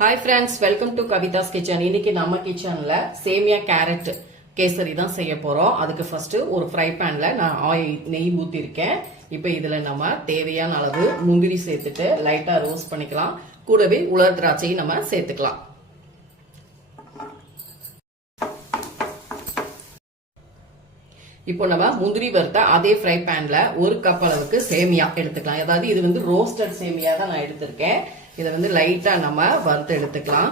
Hi friends, welcome to Kavitha's kitchen. இன்னைக்கு நம்ம கிச்சன்ல சேமியா கேரட் கேசரி தான் செய்ய போறோம். அதுக்கு ஃபர்ஸ்ட் ஒரு ஃப்ரை பேன்ல நான் நெய் ஊத்திருக்கேன். இப்போ இதுல நம்ம தேவையான அளவு முந்திரி சேர்த்துட்டு லைட்டா ரோஸ்ட் பண்ணிக்கலாம். கூடவே உலர் திராட்சையும் நம்ம சேர்த்துக்கலாம். இப்போ நம்ம முந்திரி வறுத்த அதே ஃப்ரை பேன்ல ஒரு கப் அளவுக்கு சேமியா எடுத்துக்கலாம். அதாவது இது வந்து ரோஸ்டட் சேமியா தான் நான் எடுத்திருக்கேன். இதை வந்து லைட்டா நம்ம வறுத்து எடுத்துக்கலாம்.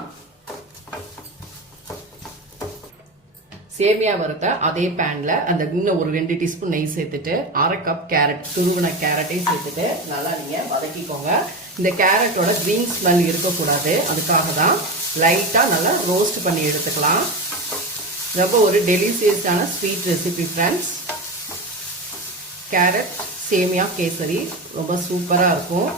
சேமியா வறுத்த அதே பேன்ல அந்த இன்னும் ஒரு 2 டீஸ்பூன் நெய் சேர்த்துட்டு அரை கப் கேரட், துருவின கேரட்டையும் சேர்த்துட்டு நல்லா நீங்க வதக்கிக்கோங்க. இந்த கேரட்டோட கிரீன் ஸ்மெல் இருக்கக்கூடாது, அதுக்காக தான் லைட்டா நல்லா ரோஸ்ட் பண்ணி எடுத்துக்கலாம். ரொம்ப ஒரு டெலிசியஸான ஸ்வீட் ரெசிபி ஃப்ரெண்ட்ஸ். கேரட் சேமியா கேசரி ரொம்ப சூப்பரா இருக்கும்.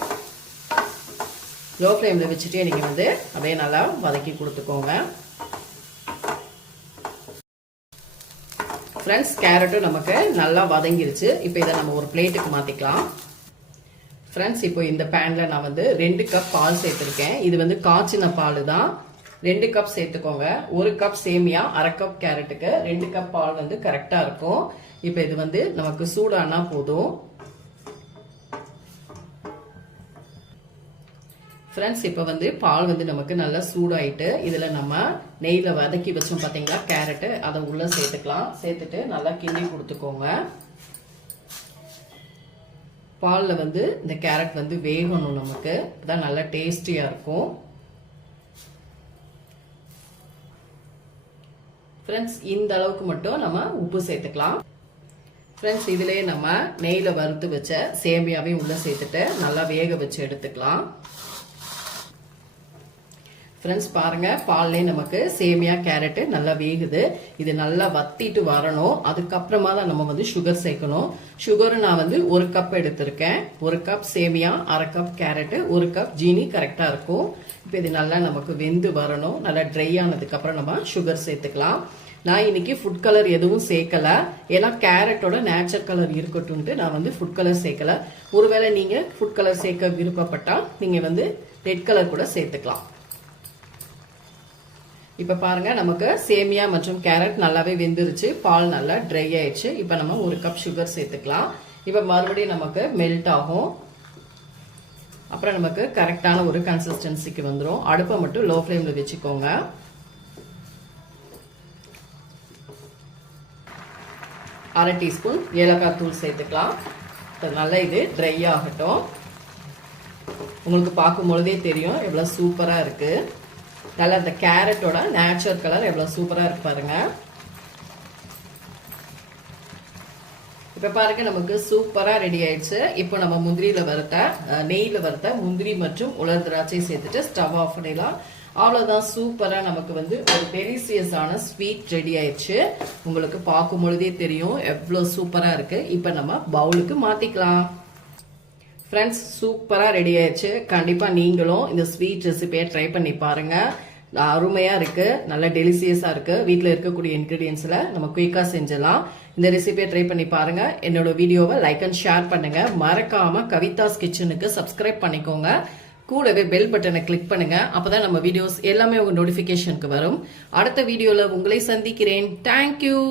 லோ ஃப்ளேம்ல வச்சுட்டே நீங்க வந்து அப்படியே நல்லா வதக்கி கொடுத்துக்கோங்க. ஃப்ரெண்ட்ஸ், கேரட்டும் நமக்கு நல்லா வதங்கிருச்சு. இப்போ இதை நம்ம ஒரு பிளேட்டுக்கு மாத்திக்கலாம். ஃப்ரெண்ட்ஸ், இப்போ இந்த பேன்ல நான் வந்து 2 கப் பால் சேர்த்திருக்கேன். இது வந்து காய்ச்சின பால் தான். 2 கப் சேர்த்துக்கோங்க. 1 கப் சேமியா, அரை கப் கேரட்டுக்கு 2 கப் பால் வந்து கரெக்டா இருக்கும். இப்போ இது வந்து நமக்கு சூடானா போதும். ஃப்ரெண்ட்ஸ், இப்போ வந்து பால் வந்து நமக்கு நல்லா சூடாயிட்டு இதுல நம்ம நெய்ல வதக்கி வச்சோம் பாத்தீங்களா கேரட், அதை உள்ள சேர்த்துக்கலாம். சேர்த்துட்டு நல்லா கிண்டி கொடுத்துக்கோங்க. பால்ல வந்து இந்த கேரட் வந்து வேகணும், நமக்கு அதான் நல்லா டேஸ்டியா இருக்கும். ஃப்ரெண்ட்ஸ், இந்த அளவுக்கு மட்டும் நம்ம உப்பு சேர்த்துக்கலாம். ஃப்ரெண்ட்ஸ், இதுலயே நம்ம நெய்ல வறுத்து வச்ச சேமியாவையும் உள்ள சேர்த்துட்டு நல்லா வேக வச்சு எடுத்துக்கலாம். ஃப்ரெண்ட்ஸ், பாருங்க, பால்லே நமக்கு சேமியா கேரட் நல்லா வேகுது. இது நல்லா வத்திட்டு வரணும். அதுக்கப்புறமா தான் நம்ம வந்து சுகர் சேர்க்கணும். சுகர் நான் வந்து 1 கப் எடுத்திருக்கேன். 1 கப் சேமியா, அரை கப் கேரட், 1 கப் ஜீனி கரெக்டா இருக்கும். இப்போ இது நல்லா நமக்கு வெந்து வரணும். நல்லா ட்ரை ஆனதுக்கு அப்புறம் நம்ம சுகர் சேர்த்துக்கலாம். நான் இன்னைக்கு ஃபுட் கலர் எதுவும் சேர்க்கல, ஏன்னா கேரட்டோட நேச்சுரல் கலர் இருக்கட்டும்ட்டு நான் வந்து ஃபுட் கலர் சேர்க்கல. ஒருவேளை நீங்க ஃபுட் கலர் சேர்க்க விருப்பப்பட்டா நீங்க வந்து ரெட் கலர் கூட சேர்த்துக்கலாம். இப்ப பாருங்க, நமக்கு சேமியா மற்றும் கேரட் நல்லாவே வெந்துருச்சு. பால் நல்லா ட்ரை ஆயிடுச்சு. இப்ப நம்ம 1 கப் சுகர் சேர்த்துக்கலாம். இப்ப மறுபடியும் நமக்கு மெல்ட் ஆகும். அப்புறம் நமக்கு கரெக்டான ஒரு கன்சிஸ்டன்சிக்கு வந்துடும். அடுப்பை மட்டும் லோ ஃப்ளேம்ல வச்சுக்கோங்க. அரை டீஸ்பூன் ஏலக்காய் தூள் சேர்த்துக்கலாம். நல்லா இது ட்ரை ஆகட்டும். உங்களுக்கு பார்க்கும் பொழுதே தெரியும் எவ்வளவு சூப்பரா இருக்கு. நல்லா இந்த கேரட்டோட நேச்சுரல் கலர் எவ்வளவு சூப்பரா இருக்கு பாருங்க. இப்ப பாருங்க, நமக்கு சூப்பரா ரெடி ஆயிடுச்சு. இப்போ நம்ம முந்திரியில வறுத்த நெய்ல வறுத்த முந்திரி மற்றும் உலர் திராட்சை சேர்த்துட்டு ஸ்டவ் ஆஃப் பண்ணிடலாம். அவ்வளவுதான், சூப்பரா நமக்கு வந்து ஒரு டெலிசியஸான ஸ்வீட் ரெடி ஆயிடுச்சு. உங்களுக்கு பார்க்கும் பொழுதே தெரியும் எவ்வளவு சூப்பரா இருக்கு. இப்ப நம்ம பவுலுக்கு மாத்திக்கலாம். ஃப்ரெண்ட்ஸ், சூப்பரா ரெடி ஆயிடுச்சு. கண்டிப்பா நீங்களும் இந்த ஸ்வீட் ரெசிபியை ட்ரை பண்ணி பாருங்க. அருமையா இருக்கு, நல்ல டெலிசியஸா இருக்கு. வீட்டுல இருக்கக்கூடிய இன்கிரீடியன்ஸ்ல நம்ம குயிக்கா செஞ்சலாம். இந்த ரெசிபியை ட்ரை பண்ணி பாருங்க. என்னோட வீடியோவை லைக் அண்ட் ஷேர் பண்ணுங்க. மறக்காம கவிதாஸ் கிச்சனுக்கு சப்ஸ்கிரைப் பண்ணிக்கோங்க. கூடவே பெல் பட்டனை கிளிக் பண்ணுங்க. அப்பதான் நம்ம வீடியோஸ் எல்லாமே உங்க நோட்டிபிகேஷனுக்கு வரும். அடுத்த வீடியோல உங்களை சந்திக்கிறேன். தேங்க்யூ.